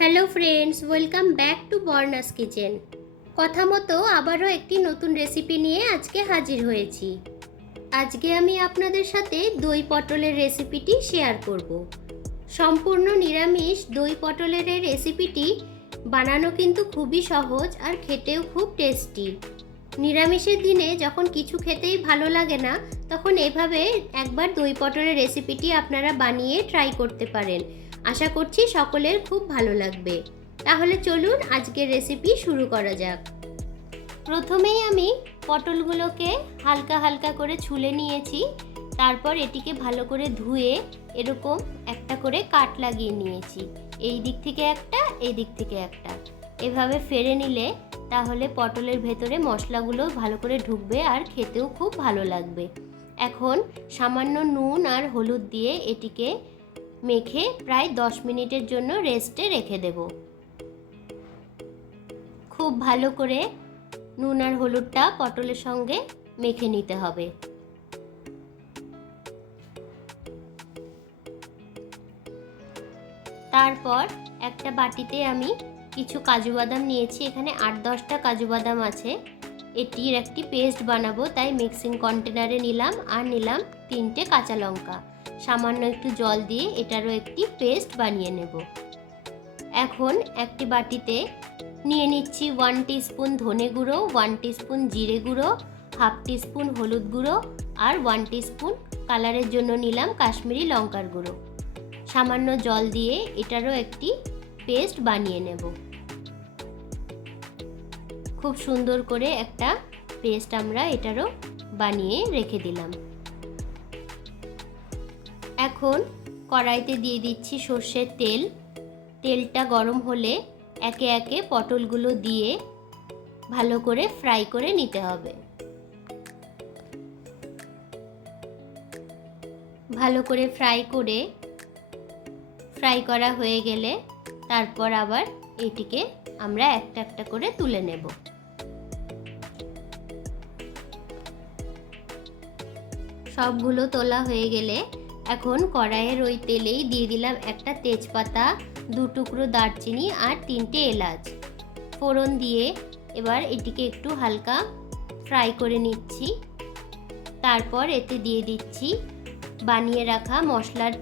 Hello friends, welcome back to বর্নাস kitchen. কথা মতো আবারও একটি নতুন রেসিপি নিয়ে আজকে হাজির হয়েছি। আজকে আমি আপনাদের সাথে দই পটলের রেসিপিটি শেয়ার করব। সম্পূর্ণ নিরামিষ দই পটলের এই রেসিপিটি বানানো কিন্তু খুবই সহজ আর খেতেও খুব টেস্টি। নিরামিষের দিনে যখন কিছু খেতেই ভালো লাগে না, তখন এভাবে একবার দই পটলের রেসিপিটি আপনারা বানিয়ে ট্রাই করতে পারেন। আশা করছি সকলের খুব ভালো লাগবে। তাহলে চলুন আজকের রেসিপি শুরু করা যাক। প্রথমেই আমি পটলগুলোকে হালকা হালকা করে ছুলে নিয়েছি। তারপর এটিকে ভালো করে ধুয়ে এরকম একটা করে কাট লাগিয়ে নিয়েছি। এই দিক থেকে একটা, এই দিক থেকে একটা, এভাবে ফেড়ে নিলে তাহলে পটলের ভেতরে মশলাগুলো ভালো করে ঢুকবে আর খেতেও খুব ভালো লাগবে। এখন সামান্য নুন আর হলুদ দিয়ে এটিকে মেখে প্রায় 10 মিনিটের জন্য রেস্টে রেখে দেব। খুব ভালো করে নুন আর হলুদটা পটলের সঙ্গে মেখে নিতে হবে। তারপর একটা বাটিতে আমি কিছু কাজু বাদাম নিয়েছি। এখানে 8-10টা কাজু বাদাম আছে। এটির একটি পেস্ট বানাবো, তাই মিক্সিং কন্টেনারে নিলাম। আর নিলাম 3টে কাঁচা লঙ্কা। সামান্য একটু জল দিয়ে এটারও একটি পেস্ট বানিয়ে নেব। এখন একটি বাটিতে নিয়ে নিচ্ছি 1 টিস্পুন ধনে গুঁড়ো, 1 টিস্পুন জিরে গুঁড়ো, হাফ টিস্পুন হলুদ গুঁড়ো আর 1 টিস্পুন কালারের জন্য নিলাম কাশ্মীরি লঙ্কার গুঁড়ো। সামান্য জল দিয়ে এটারও একটি পেস্ট বানিয়ে নেব। খুব সুন্দর করে একটা পেস্ট আমরা এটারও বানিয়ে রেখে দিলাম। এখন কড়াইতে দিয়ে দিচ্ছি সর্ষের তেল। তেলটা গরম হলে একে একে পটলগুলো দিয়ে ভালো করে ফ্রাই করে নিতে হবে। ভালো করে ফ্রাই করা হয়ে গেলে তারপর আবার এটিকে আমরা একটা একটা করে তুলে নেব। সবগুলো তোলা হয়ে গেলে এখন কড়াইয়ের ওই তেলেই দিয়ে দিলাম একটা তেজপাতা, 2 টুকরো দারচিনি আর 3টে এলাচ। ফোড়ন দিয়ে এবার এটিকে একটু হালকা ফ্রাই করে নিচ্ছি। তারপর এতে দিয়ে দিচ্ছি বানিয়ে রাখা মশলার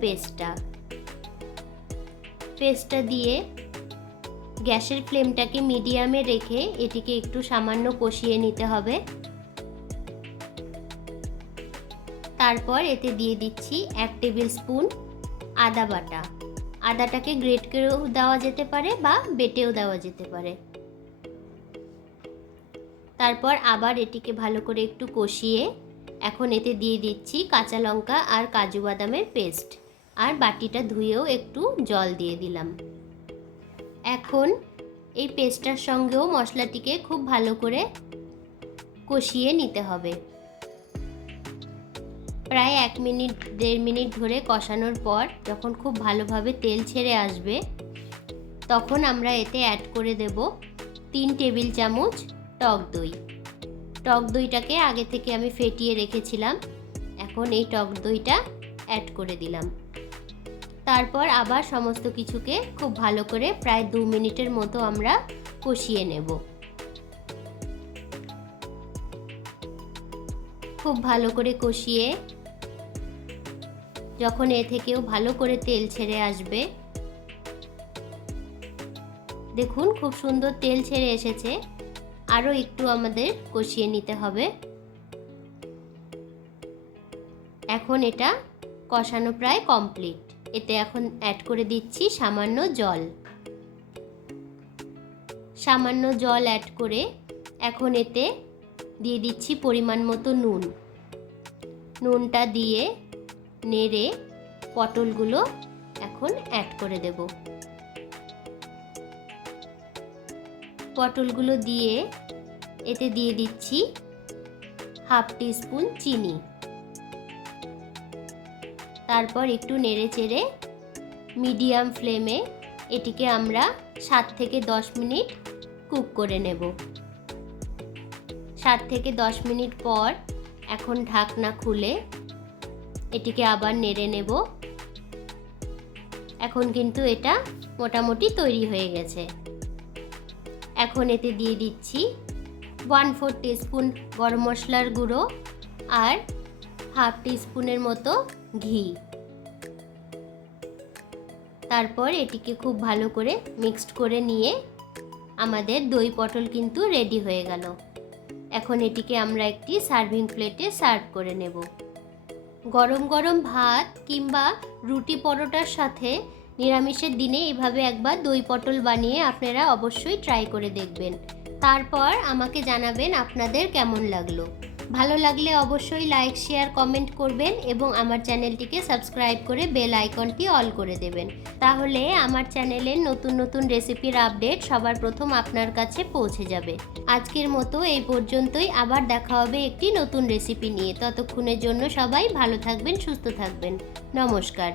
পেস্টটা দিয়ে গ্যাসের ফ্লেমটাকে মিডিয়ামে রেখে এটিকে একটু সামান্য কষিয়ে নিতে হবে। তারপর এতে দিয়ে দিচ্ছি 1 টেবিল স্পুন আদা বাটা। আদাটাকে গ্রেট করেও দেওয়া যেতে পারে বা বেটেও দেওয়া যেতে পারে। তারপর আবার এটিকে ভালো করে একটু কষিয়ে এখন এতে দিয়ে দিচ্ছি কাঁচা লঙ্কা আর কাজু বাদামের পেস্ট, আর বাটিটা ধুয়েও একটু জল দিয়ে দিলাম। এখন এই পেস্টটার সঙ্গেও মশলাটিকে খুব ভালো করে কষিয়ে নিতে হবে। প্রায় 1-1.5 মিনিট ধরে কষানোর পর যখন খুব ভালোভাবে তেল ছেড়ে আসবে, তখন আমরা এতে অ্যাড করে দেব 3 টেবিল চামচ টক দই। টক দইটাকে আগে থেকে আমি ফেটিয়ে রেখেছিলাম। এখন এই টক দইটা অ্যাড করে দিলাম। তারপর আবার সমস্ত কিছুকে খুব ভালো করে প্রায় 2 মিনিটের মতো আমরা কষিয়ে নেব। খুব ভালো করে কষিয়ে যখন এ থেকেও ভালো করে তেল ছেড়ে আসবে, দেখুন খুব সুন্দর তেল ছেড়ে এসেছে। আরও একটু আমাদের কষিয়ে নিতে হবে। এখন এটা কষানো প্রায় কমপ্লিট। এতে এখন অ্যাড করে দিচ্ছি সামান্য জল অ্যাড করে এখন এতে দিয়ে দিচ্ছি পরিমাণ মতো নুনটা দিয়ে নেড়ে পটলগুলো এখন অ্যাড করে দেব। পটলগুলো দিয়ে এতে দিয়ে দিচ্ছি হাফ টিস্পুন চিনি। তারপর একটু নেড়ে চেড়ে মিডিয়াম ফ্লেমে এটিকে আমরা 7 থেকে 10 মিনিট কুক করে নেব। 7 থেকে 10 মিনিট পর এখন ঢাকনা খুলে এটিকে আবার নেড়ে নেব। এখন কিন্তু এটা মোটামুটি তৈরি হয়ে গেছে। এখন এতে দিয়ে দিচ্ছি 1/4 টিস্পুন গরম মশলার গুঁড়ো আর 1/2 টিস্পুনের মতো ঘি। তারপর এটিকে খুব ভালো করে মিক্সড করে নিয়ে আমাদের দই পটল কিন্তু রেডি হয়ে গেল। এখন এটিকে আমরা একটি সার্ভিং প্লেটে সার্ভ করে নেব। গরম গরম ভাত কিংবা রুটি পরোটার সাথে নিরামিষের দিনে এভাবে একবার দই পটল বানিয়ে আপনারা অবশ্যই ট্রাই করে দেখবেন। তারপর আমাকে জানাবেন আপনাদের কেমন লাগলো। ভালো লাগলে অবশ্যই লাইক, শেয়ার, কমেন্ট করবেন এবং আমার চ্যানেলটিকে সাবস্ক্রাইব করে বেল আইকনটি অল করে দেবেন। তাহলে আমার চ্যানেলের নতুন নতুন রেসিপির আপডেট সবার প্রথম আপনার কাছে পৌঁছে যাবে। আজকের মতো এই পর্যন্তই। আবার দেখা হবে একটি নতুন রেসিপি নিয়ে। ততক্ষণের জন্য সবাই ভালো থাকবেন, সুস্থ থাকবেন। নমস্কার।